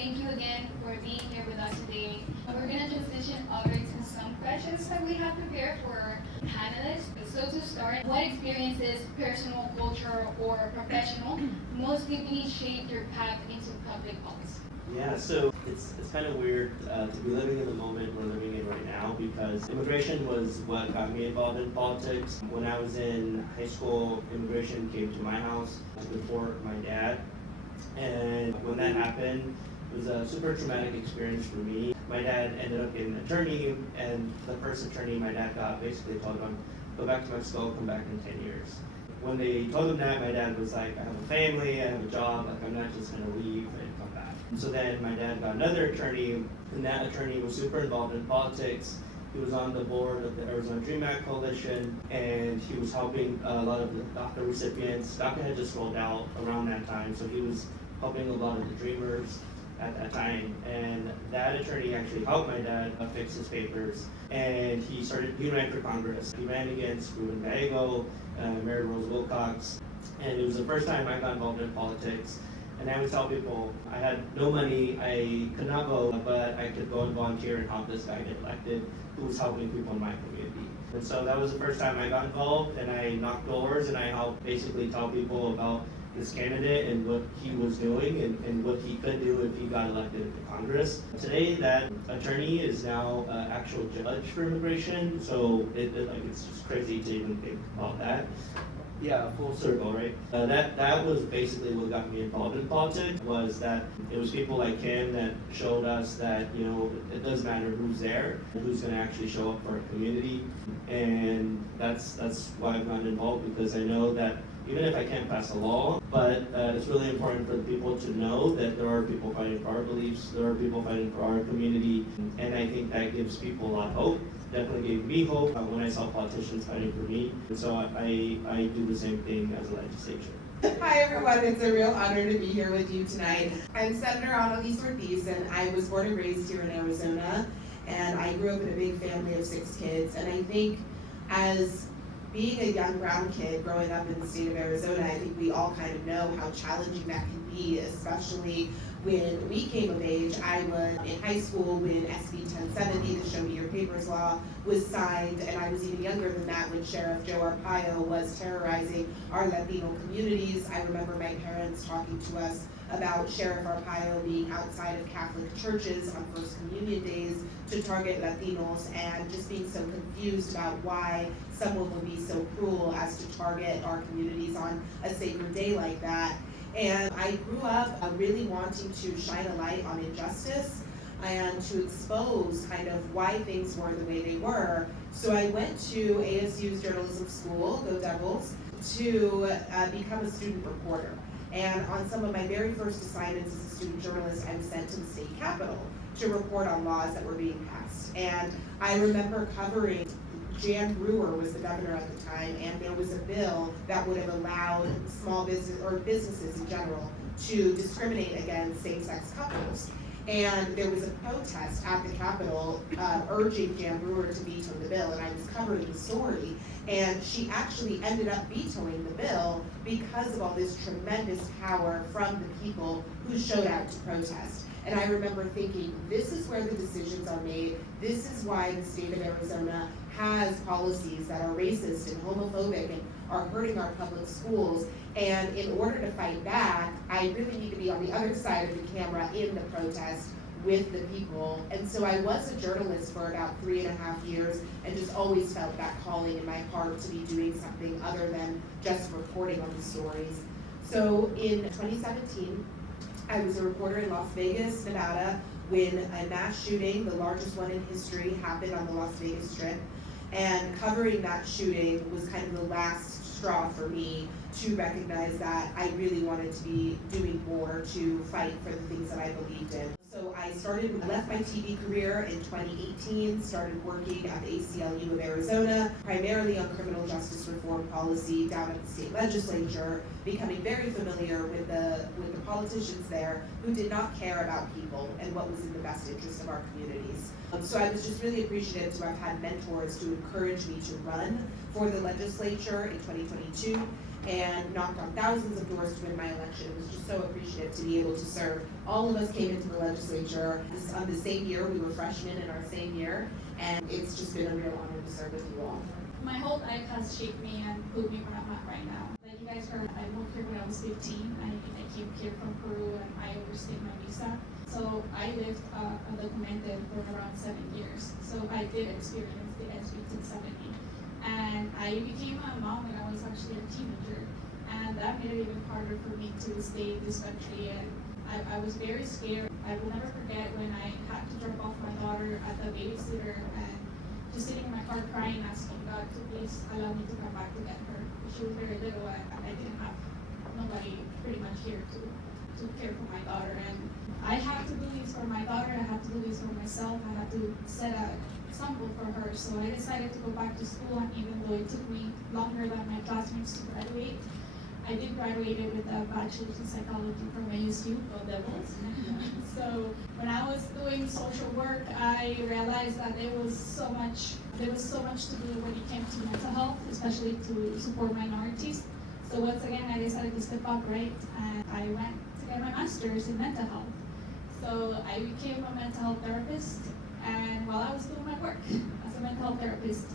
Thank you again for being here with us today. We're going to transition over to some questions that we have prepared for panelists. So to start, what experiences, personal, cultural, or professional, most deeply shaped your path into public policy? Yeah, so it's kind of weird to be living in the moment we're living in right now, because immigration was what got me involved in politics. When I was in high school, immigration came to my house before my dad. And when that happened, it was a super traumatic experience for me. My dad ended up getting an attorney, and the first attorney my dad got basically told him, go back to Mexico, come back in 10 years. When they told him that, my dad was like, I have a family, I have a job, like I'm not just gonna leave and come back. So then my dad got another attorney, and that attorney was super involved in politics. He was on the board of the Arizona Dream Act Coalition, and he was helping a lot of the DACA recipients. DACA had just rolled out around that time, so he was helping a lot of the dreamers at that time. And that attorney actually helped my dad fix his papers, and he ran for Congress. He ran against Ruben Gallego, Mary Rose Wilcox, and it was the first time I got involved in politics. And I always tell people, I had no money, I could not vote, but I could go and volunteer and help this guy get elected who was helping people in my community. And so that was the first time I got involved, and I knocked doors and I helped basically tell people about this candidate and what he was doing and what he could do if he got elected into Congress. Today, that attorney is now an actual judge for immigration, so it's just crazy to even think about that. Yeah, full circle, right? That was basically what got me involved in politics, was that it was people like him that showed us that, it doesn't matter who's there, who's gonna actually show up for our community. And that's why I've gotten involved, because I know that even if I can't pass a law, but it's really important for the people to know that there are people fighting for our beliefs, there are people fighting for our community, and I think that gives people a lot of hope. Definitely gave me hope when I saw politicians fighting for me, and so I do the same thing as a legislature. Hi everyone, it's a real honor to be here with you tonight. I'm Senator Analise Ortiz, and I was born and raised here in Arizona, and I grew up in a big family of 6 kids, and I think as being a young brown kid growing up in the state of Arizona, I think we all kind of know how challenging that can be, especially when we came of age. I was in high school when SB 1070, the Show Me Your Papers law, was signed, and I was even younger than that when Sheriff Joe Arpaio was terrorizing our Latino communities. I remember my parents talking to us about Sheriff Arpaio being outside of Catholic churches on First Communion days to target Latinos, and just being so confused about why someone would be so cruel as to target our communities on a sacred day like that. And I grew up really wanting to shine a light on injustice and to expose kind of why things were the way they were. So I went to ASU's journalism school, go Devils, to become a student reporter. And on some of my very first assignments as a student journalist, I was sent to the state capitol to report on laws that were being passed. And I remember covering, Jan Brewer was the governor at the time, and there was a bill that would have allowed small business, or businesses in general, to discriminate against same-sex couples. And there was a protest at the Capitol urging Jan Brewer to veto the bill, and I was covering the story. And she actually ended up vetoing the bill because of all this tremendous power from the people who showed out to protest. And I remember thinking, this is where the decisions are made. This is why the state of Arizona has policies that are racist and homophobic and are hurting our public schools. And in order to fight back, I really need to be on the other side of the camera in the protest with the people. And so I was a journalist for about 3.5 years, and just always felt that calling in my heart to be doing something other than just reporting on the stories. So in 2017, I was a reporter in Las Vegas, Nevada, when a mass shooting, the largest one in history, happened on the Las Vegas Strip. And covering that shooting was kind of the last straw for me to recognize that I really wanted to be doing more to fight for the things that I believed in. So I left my TV career in 2018, started working at the ACLU of Arizona, primarily on criminal justice reform policy down at the state legislature, becoming very familiar with the politicians there who did not care about people and what was in the best interest of our communities. So I was just really appreciative to have had mentors to encourage me to run for the legislature in 2022. and knocked on thousands of doors to win my election. It was just so appreciative to be able to serve. All of us came into the legislature on the same year. We were freshmen in our same year, and it's just been a real honor to serve with you all. My whole life has shaped me and put me where I'm at right now. Like you guys heard, I moved here when I was 15. I came here from Peru and I overstayed my visa. So I lived undocumented for around 7 years. So I did experience the SB 1070. And I became a mom when I was actually a teenager. And that made it even harder for me to stay in this country. And I was very scared. I will never forget when I had to drop off my daughter at the babysitter and just sitting in my car crying, asking God to please allow me to come back to get her. She was very little and I didn't have nobody pretty much here to care for my daughter. And I have to do this for my daughter, I have to do this for myself, I have to set a example for her. So I decided to go back to school, and even though it took me longer than my classmates to graduate, I did graduate with a bachelor's in psychology from ASU, or Devils. So when I was doing social work, I realized that there was so much to do when it came to mental health, especially to support minorities. So once again, I decided to step up, right? And I went to get my master's in mental health. So I became a mental health therapist, and while I was doing my work as a mental health therapist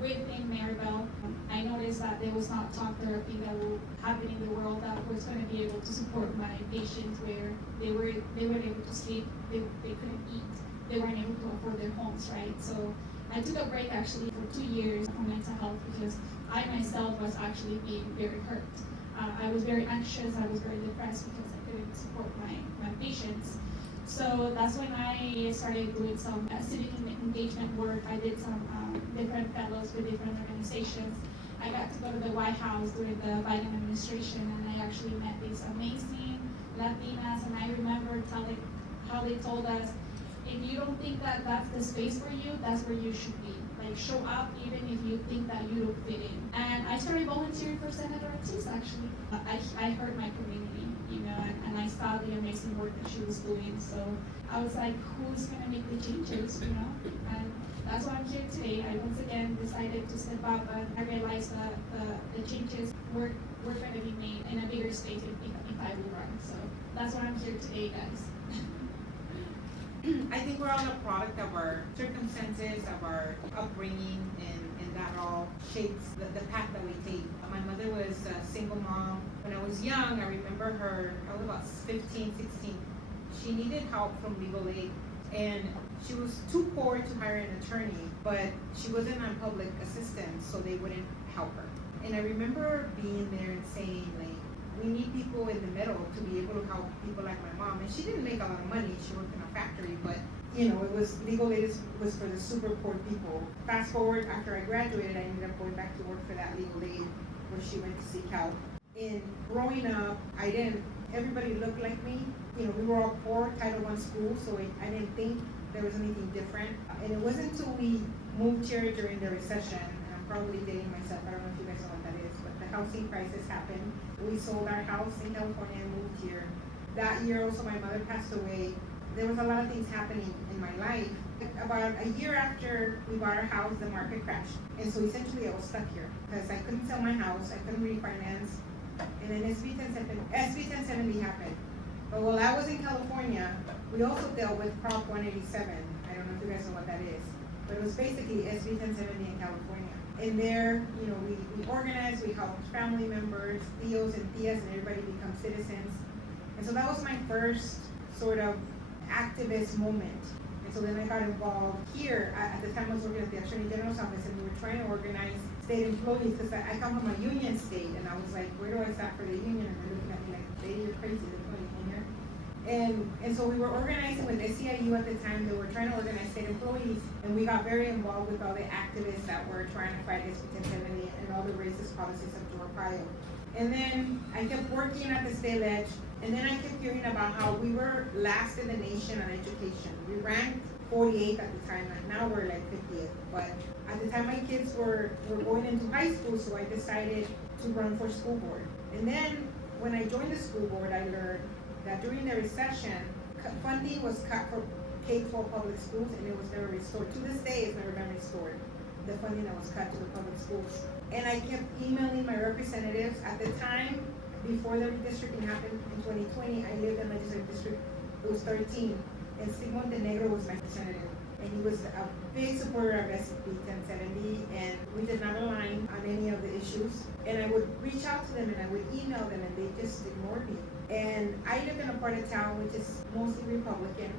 within Maribel, I noticed that there was not talk therapy that would happen in the world that was going to be able to support my patients, where they weren't able to sleep, they couldn't eat, they weren't able to afford their homes, right? So I took a break actually for 2 years from mental health because I myself was actually being very hurt. I was very anxious, I was very depressed because I couldn't support my patients. So that's when I started doing some civic engagement work. I did some different fellows with different organizations. I got to go to the White House during the Biden administration, and I actually met these amazing Latinas, and I remember how they told us, if you don't think that that's the space for you, that's where you should be. Like, show up even if you think that you don't fit in. And I started volunteering for Senator Ortiz, actually. I heard my community, and I saw the amazing work that she was doing. So I was like, who's gonna make the changes, And that's why I'm here today. I once again decided to step up, and I realized that the changes were gonna be made in a bigger state if I will run. So that's why I'm here today, guys. I think we're all a product of our circumstances, of our upbringing, and that all shapes the path that we take. My mother was a single mom. When I was young, I remember her, I was about 15, 16. She needed help from legal aid, and she was too poor to hire an attorney, but she wasn't on public assistance, so they wouldn't help her. And I remember being there and saying, like, we need people in the middle to be able to help people like my mom. And she didn't make a lot of money. She worked in a factory, but it was legal aid was for the super poor people. Fast forward, after I graduated, I ended up going back to work for that legal aid where she went to seek help. In growing up, everybody looked like me. We were all poor, Title I school, so I didn't think there was anything different. And it wasn't until we moved here during the recession, and I'm probably dating myself, I don't know if you guys know what that is, but the housing crisis happened. We sold our house in California and moved here. That year also my mother passed away. There was a lot of things happening in my life. About a year after we bought our house, the market crashed. And so essentially I was stuck here because I couldn't sell my house, I couldn't refinance, and then SB 1070 happened. But while I was in California, we also dealt with Prop 187. I don't know if you guys know what that is, but it was basically SB 1070 in California. And there, we organized, we helped family members, tios and tias, and everybody become citizens. And so that was my first sort of activist moment. And so then I got involved here. At the time I was working at the Attorney General's office, and we were trying to organize state employees, because I come from a union state, and I was like, where do I start for the union? And they're looking at me like, lady, you're crazy, there's no union here. And so we were organizing with SEIU at the time. They were trying to organize state employees, and we got very involved with all the activists that were trying to fight SB 1070 and all the racist policies of Joe Arpaio. And then I kept working at the state ledge, and then I kept hearing about how we were last in the nation on education. We ranked 48th at the time, and now we're like 50th. But at the time my kids were going into high school, so I decided to run for school board. And then when I joined the school board, I learned that during the recession, funding was cut for K-12 public schools, and it was never restored. To this day, it's never been restored, the funding that was cut to the public schools. And I kept emailing my representatives. At the time, before the redistricting happened in 2020, I lived in legislative district, it was 13, and Steve Montenegro was my representative. And he was a big supporter of SCP 1070, and we did not align on any of the issues. And I would reach out to them and I would email them, and they just ignored me. And I lived in a part of town which is mostly Republican,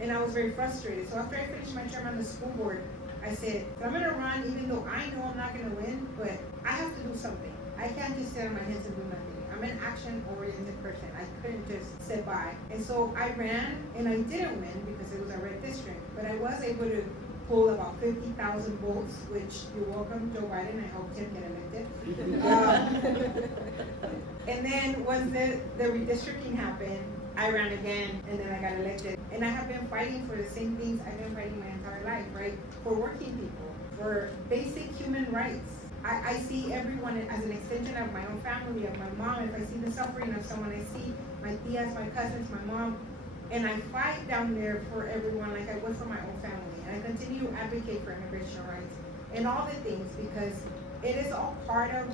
and I was very frustrated. So after I finished my term on the school board, I said, I'm gonna run even though I know I'm not gonna win, but I have to do something. I can't just sit on my hands and do nothing. I'm an action-oriented person. I couldn't just sit by. And so I ran, and I didn't win because it was a red district, but I was able to pull about 50,000 votes, which you're welcome, Joe Biden. I hope Tim get elected. And then once the redistricting happened, I ran again, and then I got elected. And I have been fighting for the same things I've been fighting my entire life, right? For working people, for basic human rights. I see everyone as an extension of my own family, of my mom. If I see the suffering of someone, I see my tias, my cousins, my mom, and I fight down there for everyone like I would for my own family. And I continue to advocate for immigration rights and all the things, because it is all part of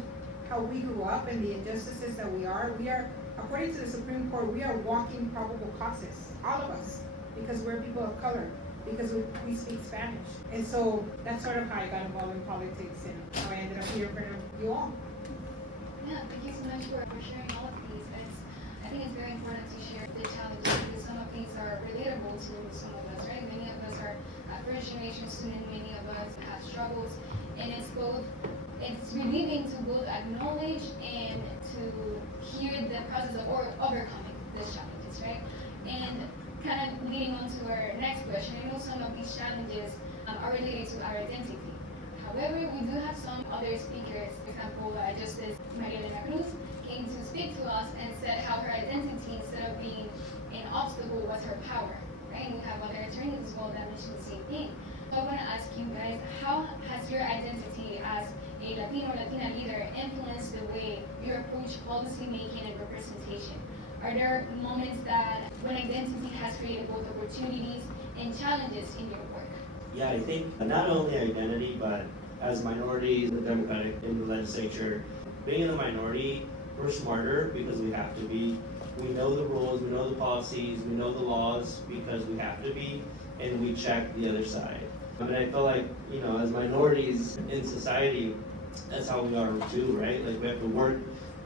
how we grew up and the injustices that we are. According to the Supreme Court, we are walking probable causes, all of us, because we're people of color, because we speak Spanish. And so that's sort of how I got involved in politics and how I ended up here in front of you all. Yeah, thank you so much for sharing all of these. I think it's very important to share the challenges, because some of these are relatable to some of us, right? Many of us are a first generation student, many of us have struggles, and it's relieving to both acknowledge and to hear the process of overcoming these challenges, right? And kind of leading on to our next question, I know some of these challenges are related to our identity. However, we do have some other speakers. For example, Justice Mariana came to speak to us and said how her identity, instead of being an obstacle, was her power, right? And we have other attorneys as well that mentioned the same thing. So I want to ask you guys, how has your identity as a Latino or Latina leader influenced the way you approach policy making and representation? Are there moments that when identity has created both opportunities and challenges in your work? Yeah, I think not only identity, but as minorities in the Democratic in the legislature, being in the minority, we're smarter because we have to be. We know the rules, we know the policies, we know the laws because we have to be, and we check the other side. I mean, I feel like, as minorities in society, that's how we are too, right? Like we have to work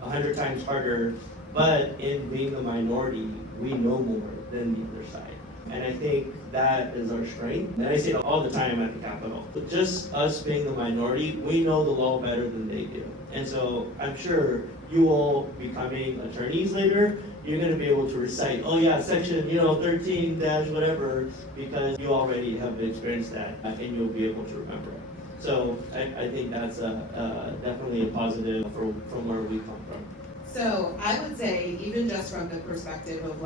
100 times harder, but in being a minority, we know more than the other side. And I think that is our strength. And I say it all the time at the Capitol. But just us being the minority, we know the law better than they do. And so I'm sure you all becoming attorneys later, you're going to be able to recite, oh yeah, section 13 dash whatever, because you already have experienced that and you'll be able to remember it. So I think that's definitely a positive from where we come from. So I would say, even just from the perspective of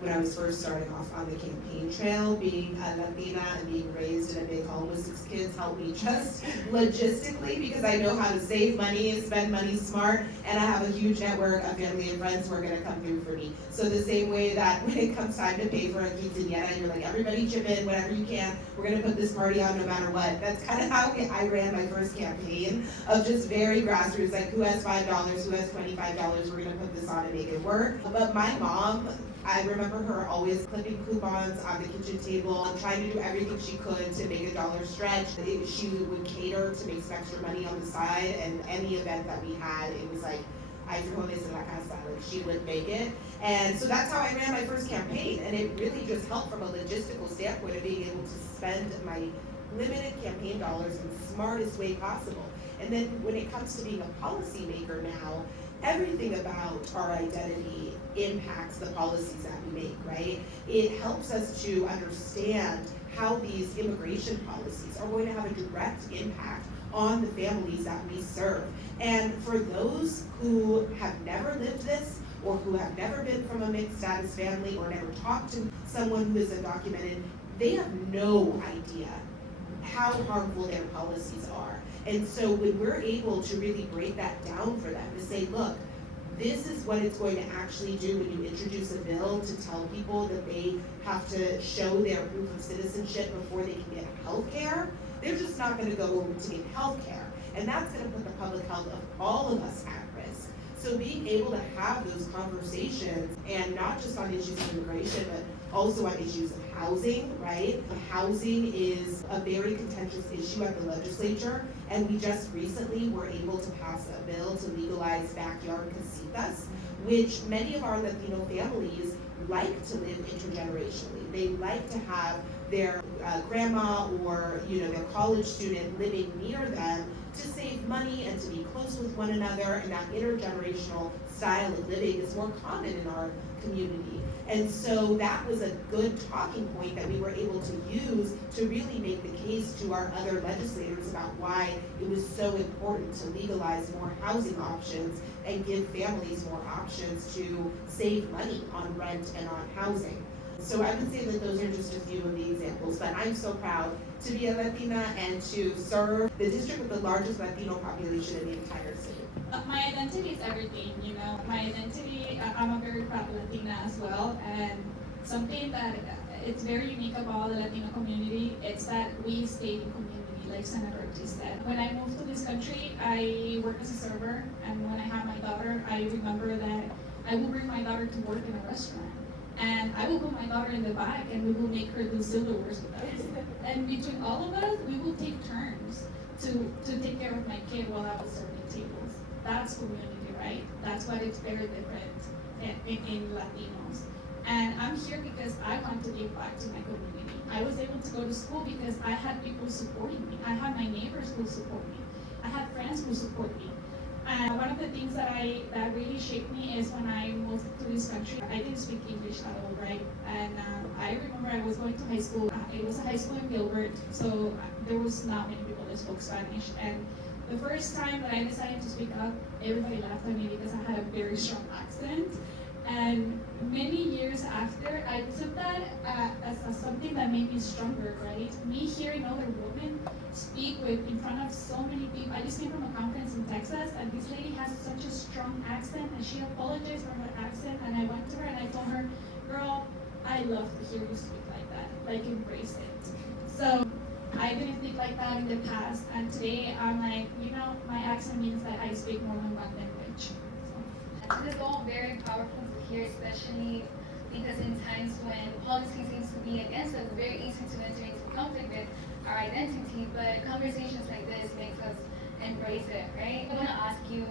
when I was first starting off on the campaign trail, being a Latina and being raised in a big home with 6 kids helped me just logistically, because I know how to save money and spend money smart, and I have a huge network of family and friends who are gonna come through for me. So the same way that when it comes time to pay for a quinceañera, you're like, everybody chip in whatever you can, we're gonna put this party on no matter what. That's kind of how I ran my first campaign, of just very grassroots, like who has $5, who has $25, we're gonna put this on and make it work. But my mom, I remember her always clipping coupons on the kitchen table, trying to do everything she could to make a dollar stretch. She would cater to make some extra money on the side, and any event that we had, it was like, I frijoles en la casa, like she would make it. And so that's how I ran my first campaign, and it really just helped from a logistical standpoint of being able to spend my limited campaign dollars in the smartest way possible. And then when it comes to being a policymaker now, everything about our identity impacts the policies that we make, right? It helps us to understand how these immigration policies are going to have a direct impact on the families that we serve. And for those who have never lived this, or who have never been from a mixed status family, or never talked to someone who is undocumented, they have no idea how harmful their policies are. And so when we're able to really break that down for them, to say, look, this is what it's going to actually do when you introduce a bill to tell people that they have to show their proof of citizenship before they can get health care, they're just not going to go over to get health care. And that's gonna put the public health of all of us at risk. So being able to have those conversations, and not just on issues of immigration, but also on issues of housing, right? Housing is a very contentious issue at the legislature, and we just recently were able to pass a bill to legalize backyard casitas, which many of our Latino families like to live intergenerationally. They like to have their grandma or their college student living near them to save money and to be close with one another, and that intergenerational style of living is more common in our community. And so that was a good talking point that we were able to use to really make the case to our other legislators about why it was so important to legalize more housing options and give families more options to save money on rent and on housing. So I would say that those are just a few of the examples, but I'm so proud to be a Latina and to serve the district with the largest Latino population in the entire city. My identity is everything, My identity, I'm a very proud Latina as well, and something that it's very unique about the Latino community, it's that we stay in community, like Senator Ortiz said. When I moved to this country, I work as a server, and when I had my daughter, I remember that I would bring my daughter to work in a restaurant. And I will put my daughter in the back, and we will make her do silverwares with us. And between all of us, we will take turns to take care of my kid while I was serving tables. That's community, right? That's why it's very different in Latinos. And I'm here because I want to give back to my community. I was able to go to school because I had people supporting me. I had my neighbors who support me. I had friends who support me. And one of the things that really shaped me is when I moved to this country. I didn't speak English at all, right? And I remember I was going to high school. It was a high school in Gilbert, so there was not many people that spoke Spanish. And the first time that I decided to speak up, everybody laughed at me because I had a very strong accent. And many years after, I took that as something that made me stronger, right? Me hearing other women speak in front of so many people. I just came from a conference in Texas, and this lady has such a strong accent, and she apologized for her accent, and I went to her and I told her, girl, I love to hear you speak like that, like embrace it. So I didn't think like that in the past, and today I'm like, my accent means that I speak more than one language. This is all very powerful to hear, especially because in times when policy seems to be against us, it's very easy to enter into conflict with our identity, but conversations like this makes us embrace it, right? I want to ask you,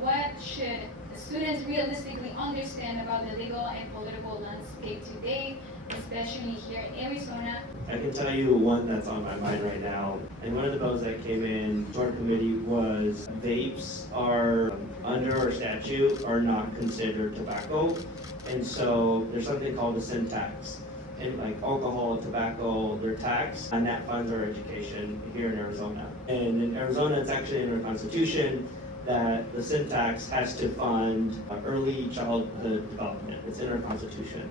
what should students realistically understand about the legal and political landscape today, especially here in Arizona? I can tell you one that's on my mind right now, and one of the bills that came in to our committee was vapes are under our statute are not considered tobacco, and so there's something called a sin tax. And like alcohol, tobacco, they're taxed, and that funds our education here in Arizona. And in Arizona, it's actually in our constitution that the sin tax has to fund early childhood development. It's in our constitution.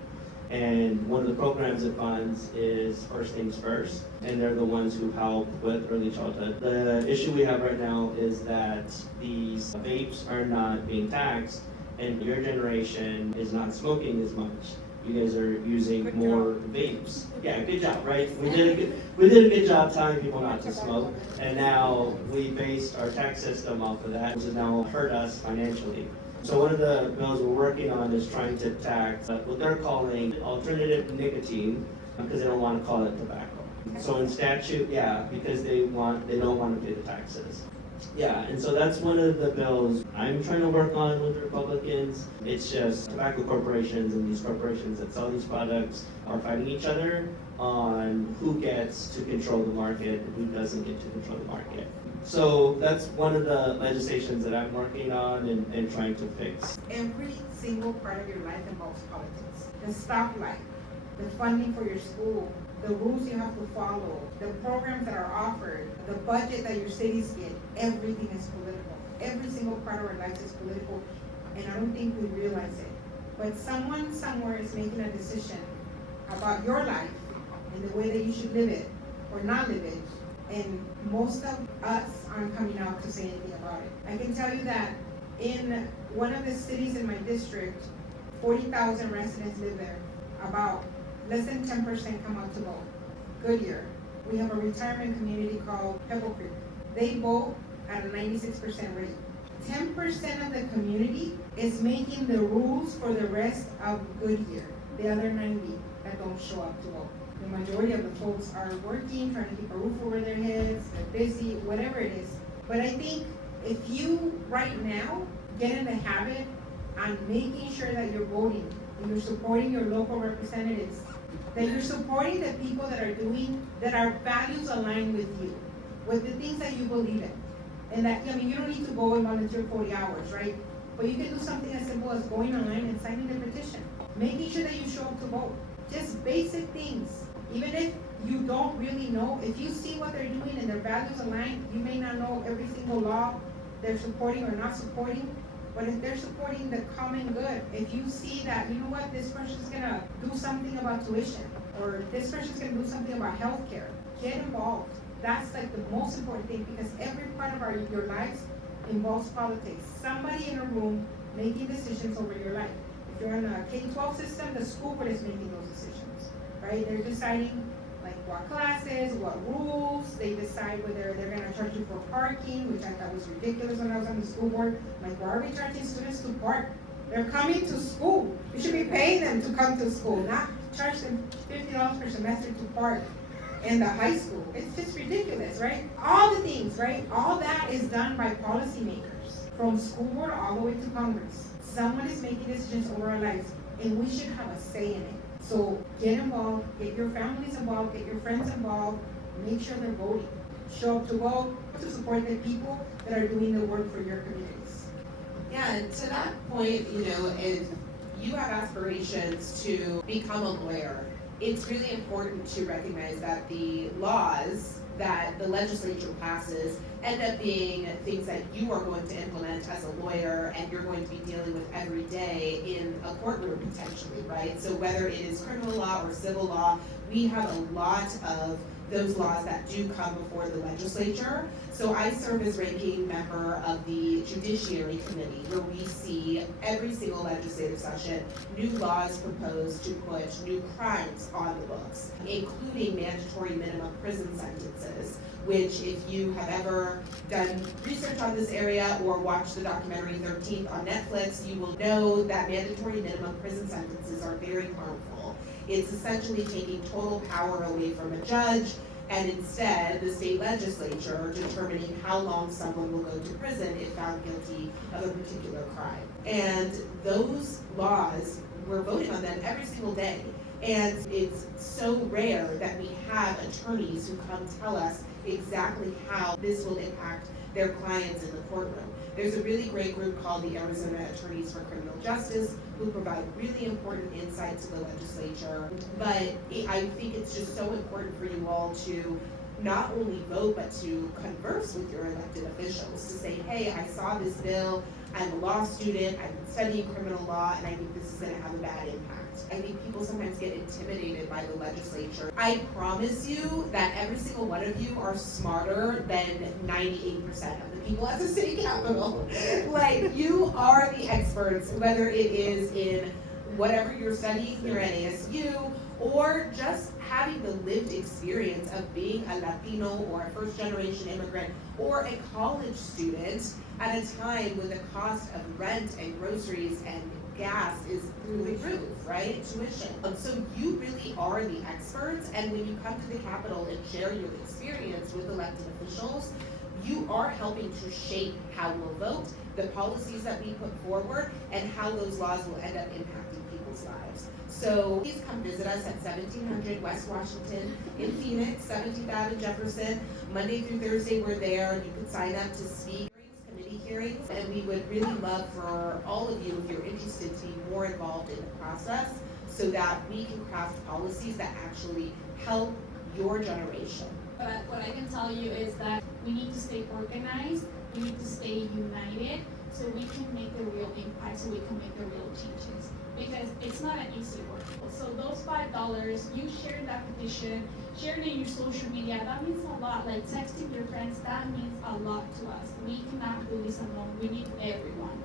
And one of the programs it funds is First Things First, and they're the ones who help with early childhood. The issue we have right now is that these vapes are not being taxed, and your generation is not smoking as much. You guys are using more vapes. Yeah, good job, right? We did a good job telling people not to smoke, and now we based our tax system off of that, which has now hurt us financially. So one of the bills we're working on is trying to tax what they're calling alternative nicotine, because they don't want to call it tobacco. So in statute, yeah, because they don't want to pay the taxes. Yeah, and so that's one of the bills I'm trying to work on with Republicans. It's just tobacco corporations and these corporations that sell these products are fighting each other on who gets to control the market and who doesn't get to control the market. So that's one of the legislations that I'm working on and trying to fix. Every single part of your life involves politics. The stoplight, the funding for your school, the rules you have to follow, the programs that are offered, the budget that your cities get, everything is political. Every single part of our lives is political, and I don't think we realize it. But someone somewhere is making a decision about your life and the way that you should live it or not live it. And most of us aren't coming out to say anything about it. I can tell you that in one of the cities in my district, 40,000 residents live there. About less than 10% come out to vote. Goodyear. We have a retirement community called Pebble Creek. They vote at a 96% rate. 10% of the community is making the rules for the rest of Goodyear. The other 90 that don't show up to vote. The majority of the folks are working, trying to keep a roof over their heads, they're busy, whatever it is. But I think if you right now get in the habit on making sure that you're voting and you're supporting your local representatives, that you're supporting the people that our values align with you, with the things that you believe in. And that, I mean, you don't need to go and volunteer 40 hours, right? But you can do something as simple as going online and signing the petition. Making sure that you show up to vote. Just basic things. Even if you don't really know, if you see what they're doing and their values align, you may not know every single law they're supporting or not supporting, but if they're supporting the common good, if you see that, you know what, this person's gonna do something about tuition, or this person's gonna do something about healthcare, get involved. That's like the most important thing, because every part of your lives involves politics. Somebody in a room making decisions over your life. If you're in a K-12 system, the school board is making those decisions, right? They're deciding like what classes, what rules. They decide whether they're gonna charge you for parking, which I thought was ridiculous when I was on the school board. I'm like, why are we charging students to park? They're coming to school. We should be paying them to come to school, not charge them $50 per semester to park in the high school. It's just ridiculous, right? All the things, right? All that is done by policymakers, from school board all the way to Congress. Someone is making decisions over our lives, and we should have a say in it. So get involved, get your families involved, get your friends involved, make sure they're voting. Show up to vote, to support the people that are doing the work for your communities. Yeah, and to that point, you know, if you have aspirations to become a lawyer, it's really important to recognize that the laws that the legislature passes end up being things that you are going to implement as a lawyer and you're going to be dealing with every day in a courtroom potentially, right? So whether it is criminal law or civil law, we have a lot of those laws that do come before the legislature. So I serve as ranking member of the Judiciary Committee, where we see every single legislative session new laws proposed to put new crimes on the books, including mandatory minimum prison sentences, which if you have ever done research on this area or watched the documentary 13th on Netflix, you will know that mandatory minimum prison sentences are very harmful. It's essentially taking total power away from a judge, and instead the state legislature determining how long someone will go to prison if found guilty of a particular crime. And those laws, we're voting on them every single day. And it's so rare that we have attorneys who come tell us exactly how this will impact their clients in the courtroom. There's a really great group called the Arizona Attorneys for Criminal Justice who provide really important insight to the legislature. But I think it's just so important for you all to not only vote, but to converse with your elected officials to say, hey, I saw this bill, I'm a law student, I've been studying criminal law, and I think this is gonna have a bad impact. I think people sometimes get intimidated by the legislature. I promise you that every single one of you are smarter than 98% of the people at the city capitol. Like, you are the experts, whether it is in whatever you're studying here at ASU, or just having the lived experience of being a Latino or a first-generation immigrant or a college student at a time when the cost of rent and groceries and gas is through the roof, right? Tuition. So you really are the experts, and when you come to the Capitol and share your experience with elected officials, you are helping to shape how we'll vote, the policies that we put forward, and how those laws will end up impacting people's lives. So please come visit us at 1700 West Washington in Phoenix, 17th Avenue Jefferson. Monday through Thursday we're there. You can sign up to speak. Hearings, and we would really love for all of you, if you're interested, to be more involved in the process so that we can craft policies that actually help your generation. But what I can tell you is that we need to stay organized, we need to stay united, so we can make the real impact, so we can make the real changes. Because it's not an easy work. So those $5, you share that petition, share it in your social media, that means a lot. Like texting your friends, that means a lot to us. We cannot do this alone. We need everyone.